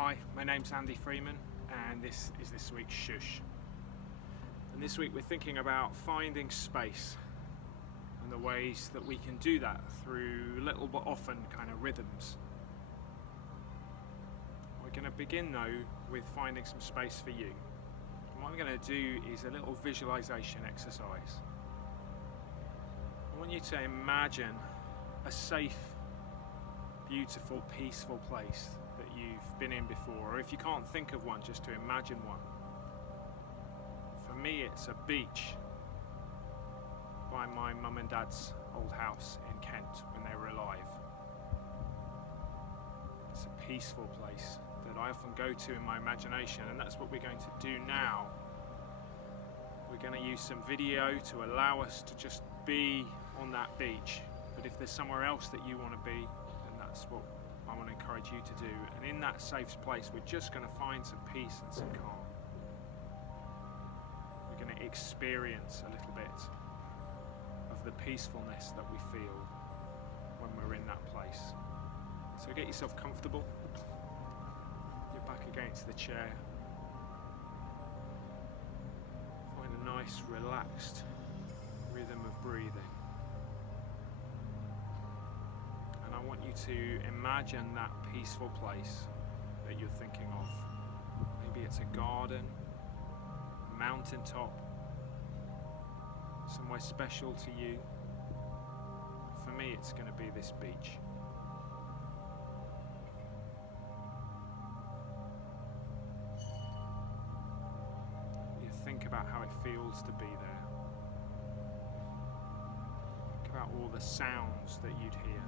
Hi, my name's Andy Freeman and this is this week's Shhh. And this week we're thinking about finding space and the ways that we can do that through little but often kind of rhythms. We're going to begin though with finding some space for you. And what I'm going to do is a little visualization exercise. I want you to imagine a safe, beautiful, peaceful place that you've been in before, or if you can't think of one, just to imagine one. For me, it's a beach by my mum and dad's old house in Kent when they were alive. It's a peaceful place that I often go to in my imagination, and that's what we're going to do now. We're going to use some video to allow us to just be on that beach, but if there's somewhere else that you want to be, then that's what I want to encourage you to do. And in that safe place, we're just going to find some peace and some calm. We're going to experience a little bit of the peacefulness that we feel when we're in that place. So get yourself comfortable. You're back against the chair. Find a nice, relaxed rhythm of breathing. And I want you to imagine that peaceful place that you're thinking of. Maybe it's a garden, a mountaintop, somewhere special to you. For me, it's going to be this beach. You think about how it feels to be there. Think about all the sounds that you'd hear.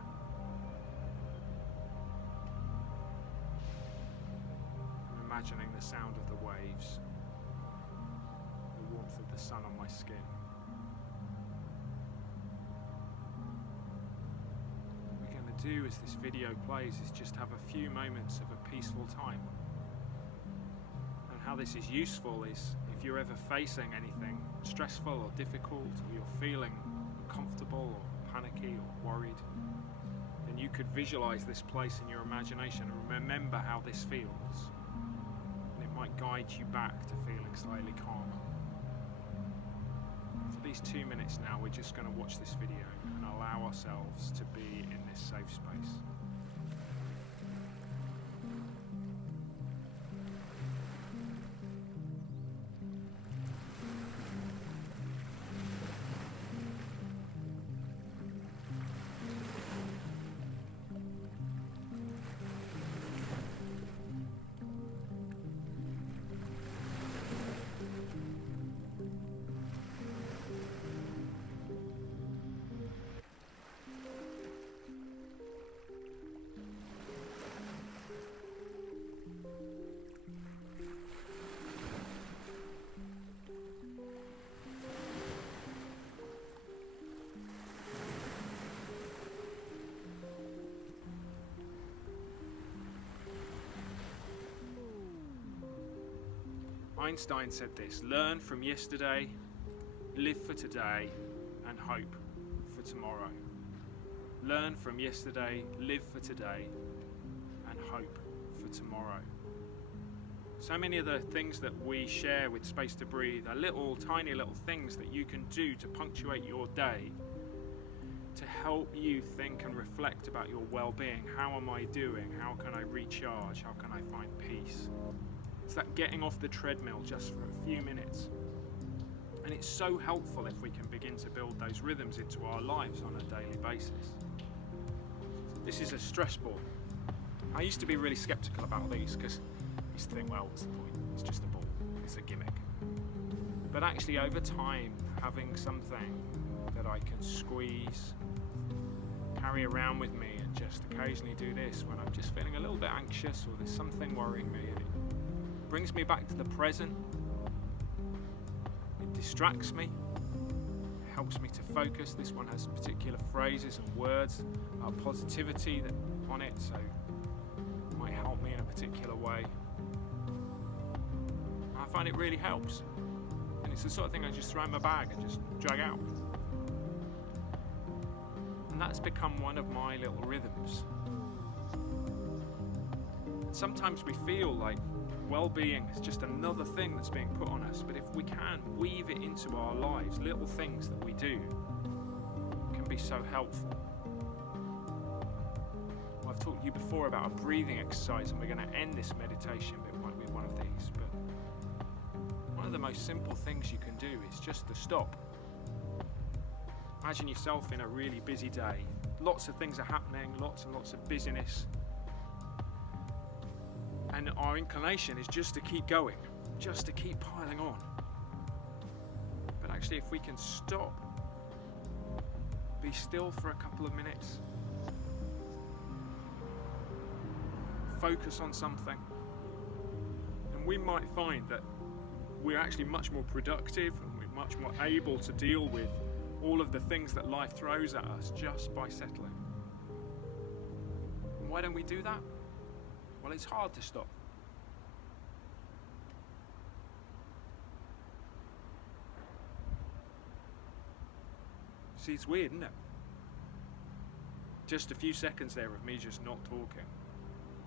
Imagining the sound of the waves, the warmth of the sun on my skin. What we're going to do as this video plays is just have a few moments of a peaceful time. And how this is useful is if you're ever facing anything stressful or difficult, or you're feeling uncomfortable or panicky or worried, then you could visualize this place in your imagination and remember how this feels. Might guide you back to feeling slightly calmer. For these 2 minutes now, we're just going to watch this video and allow ourselves to be in this safe space. Einstein said this: learn from yesterday, live for today, and hope for tomorrow. Learn from yesterday, live for today, and hope for tomorrow. So many of the things that we share with Space to Breathe are little, tiny little things that you can do to punctuate your day, to help you think and reflect about your well-being. How am I doing? How can I recharge? How can I find peace? It's that getting off the treadmill just for a few minutes. And it's so helpful if we can begin to build those rhythms into our lives on a daily basis. This is a stress ball. I used to be really skeptical about these because I used to think, well, what's the point? It's just a ball. It's a gimmick. But actually, over time, having something that I can squeeze, carry around with me, and just occasionally do this when I'm just feeling a little bit anxious or there's something worrying me, and it brings me back to the present. It distracts me, it helps me to focus. This one has particular phrases and words about positivity on it, so it might help me in a particular way. I find it really helps, and it's the sort of thing I just throw in my bag and just drag out. And that's become one of my little rhythms. sometimes we feel like well-being is just another thing that's being put on us, but if we can weave it into our lives, little things that we do can be so helpful. I've talked to you before about a breathing exercise, and we're going to end this meditation bit with one of these, but one of the most simple things you can do is just to stop. Imagine yourself in a really busy day. Lots of things are happening, lots and lots of busyness. And our inclination is just to keep going, just to keep piling on. But actually, if we can stop, be still for a couple of minutes, focus on something, and we might find that we're actually much more productive and we're much more able to deal with all of the things that life throws at us just by settling. And why don't we do that? Well, it's hard to stop. See, it's weird, isn't it? Just a few seconds there of me just not talking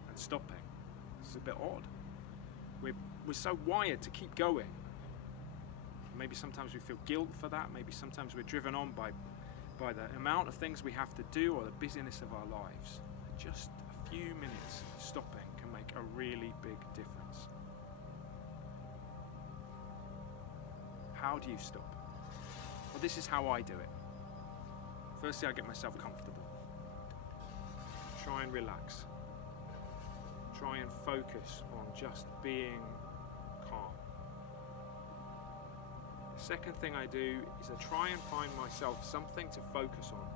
and stopping. It's a bit odd. We're so wired to keep going. Maybe sometimes we feel guilt for that. Maybe sometimes we're driven on by the amount of things we have to do or the busyness of our lives. Just a few minutes of stopping can make a really big difference. How do you stop? Well, this is how I do it. Firstly, I get myself comfortable. Try and relax. Try and focus on just being calm. The second thing I do is I try and find myself something to focus on.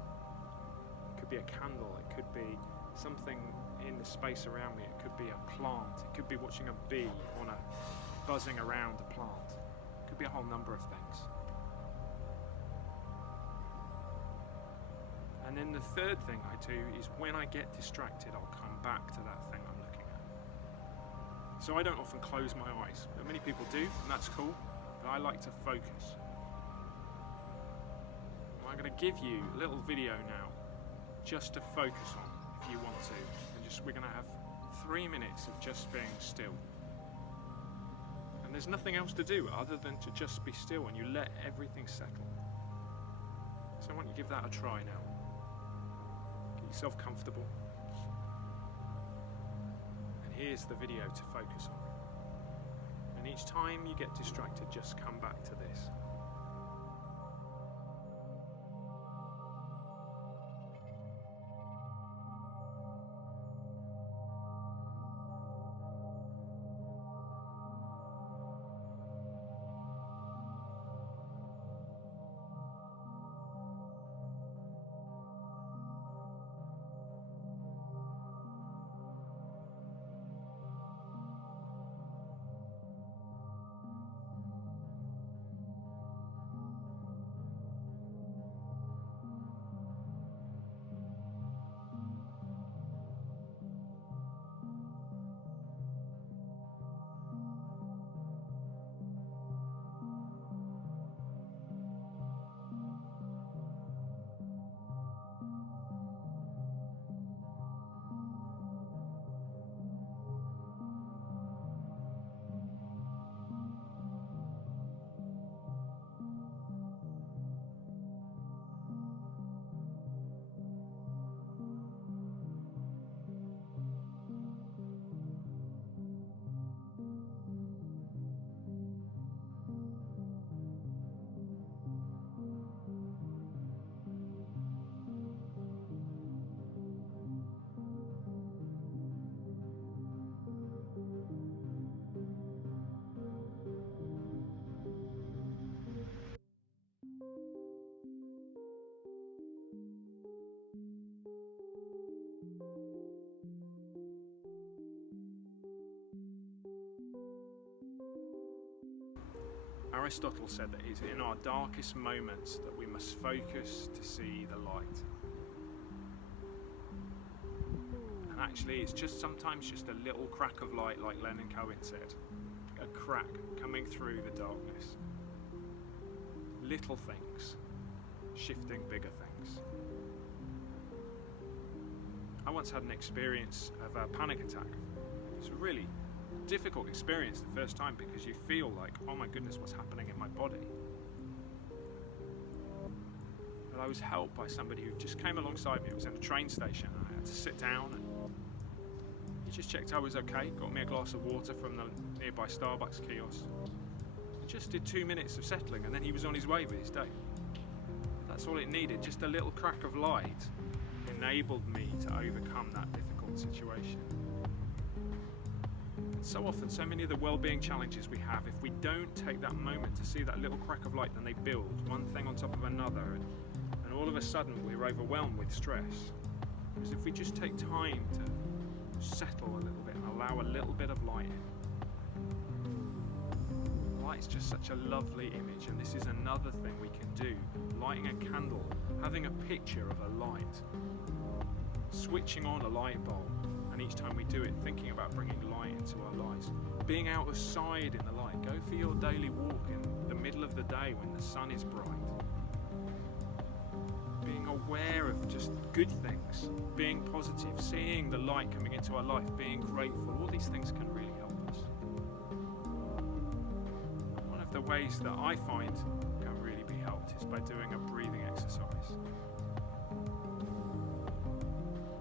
It could be a candle, it could be something in the space around me, it could be a plant, it could be watching a bee on a buzzing around a plant. It could be a whole number of things. And then the third thing I do is when I get distracted, I'll come back to that thing I'm looking at. So I don't often close my eyes, but many people do, and that's cool, but I like to focus. I'm going to give you a little video now, just to focus on, if you want to. And we're going to have 3 minutes of just being still. And there's nothing else to do other than to just be still, and you let everything settle. So I want you to give that a try now. Get yourself comfortable. And here's the video to focus on. And each time you get distracted, just come back to this. Aristotle said that it's in our darkest moments that we must focus to see the light. And actually, it's just sometimes just a little crack of light, like Leonard Cohen said. A crack coming through the darkness. Little things shifting bigger things. I once had an experience of a panic attack. It's a really difficult experience the first time because you feel like, oh my goodness, what's happening in my body? But I was helped by somebody who just came alongside me. It was in a train station and I had to sit down, and he just checked I was okay, got me a glass of water from the nearby Starbucks kiosk. It just did 2 minutes of settling and then he was on his way with his day. That's all it needed, just a little crack of light enabled me to overcome that difficult situation. And so often, so many of the well-being challenges we have, if we don't take that moment to see that little crack of light, then they build one thing on top of another, and all of a sudden we're overwhelmed with stress. Whereas if we just take time to settle a little bit and allow a little bit of light in. Light's just such a lovely image, and this is another thing we can do. Lighting a candle, having a picture of a light, switching on a light bulb, and each time we do it, thinking about bringing light into our lives. Being outside in the light. Go for your daily walk in the middle of the day when the sun is bright. Being aware of just good things, being positive, seeing the light coming into our life, being grateful. All these things can really help us. One of the ways that I find can really be helped is by doing a breathing exercise.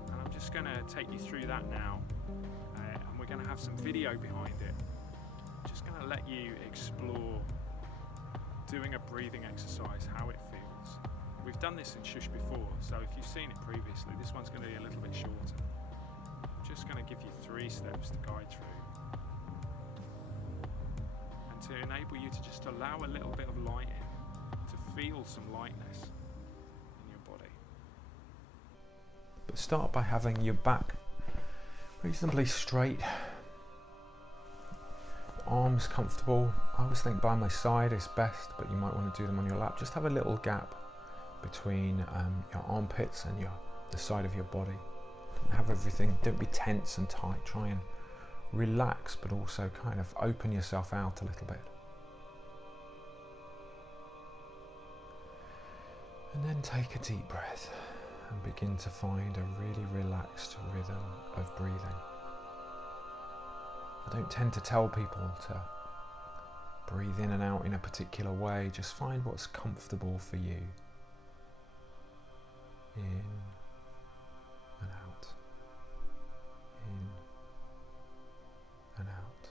And I'm just going to take you through that now, and we're going to have some video behind it. I'm just going to let you explore doing a breathing exercise, how it feels. We've done this in Shhh before, so if you've seen it previously, this one's going to be a little bit shorter. I'm just going to give you 3 steps to guide through, and to enable you to just allow a little bit of light in, to feel some lightness in your body. But start by having your back reasonably straight, arms comfortable. I always think by my side is best, but you might want to do them on your lap. Just have a little gap between your armpits and the side of your body. Have everything, don't be tense and tight. Try and relax, but also kind of open yourself out a little bit. And then take a deep breath and begin to find a really relaxed rhythm of breathing. I don't tend to tell people to breathe in and out in a particular way. Just find what's comfortable for you. In and out. In and out.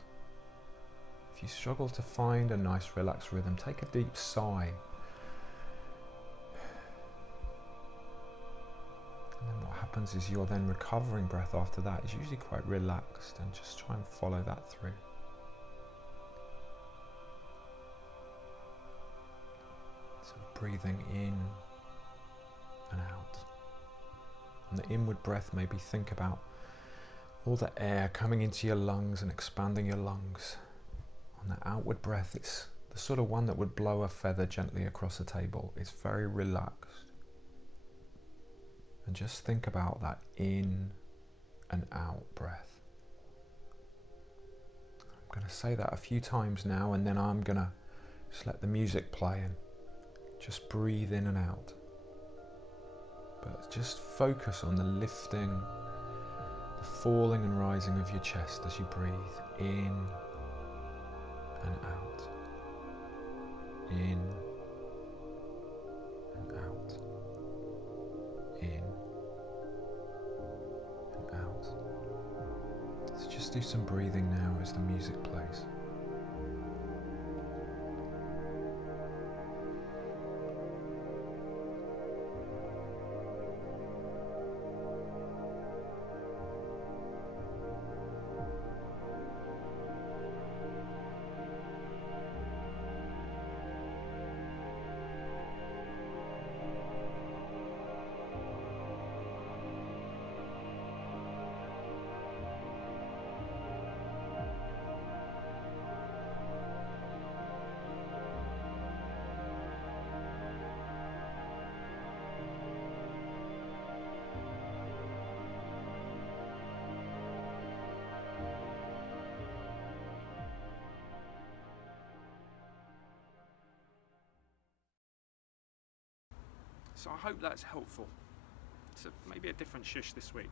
If you struggle to find a nice relaxed rhythm, take a deep sigh. And then what happens is your then recovering breath after that is usually quite relaxed, and just try and follow that through. So breathing in and out. On the inward breath, maybe think about all the air coming into your lungs and expanding your lungs. On the outward breath, it's the sort of one that would blow a feather gently across a table. It's very relaxed. And just think about that in and out breath. I'm going to say that a few times now, and then I'm going to just let the music play and just breathe in and out. But just focus on the lifting, the falling and rising of your chest as you breathe in and out. In and out. In and out. So just do some breathing now as the music plays. So I hope that's helpful. It's maybe a different Shhh this week.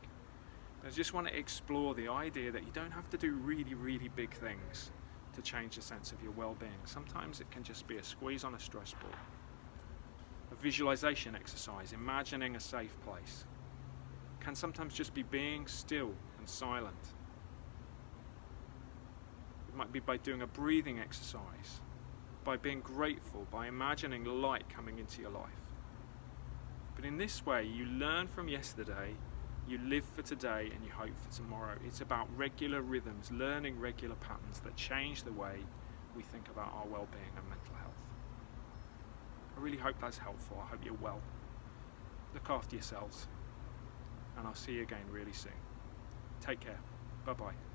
I just want to explore the idea that you don't have to do really, really big things to change the sense of your well-being. Sometimes it can just be a squeeze on a stress ball, a visualization exercise, imagining a safe place. It can sometimes just be being still and silent. It might be by doing a breathing exercise, by being grateful, by imagining light coming into your life. But in this way, you learn from yesterday, you live for today, and you hope for tomorrow. It's about regular rhythms, learning regular patterns that change the way we think about our well-being and mental health. I really hope that's helpful. I hope you're well. Look after yourselves, and I'll see you again really soon. Take care. Bye-bye.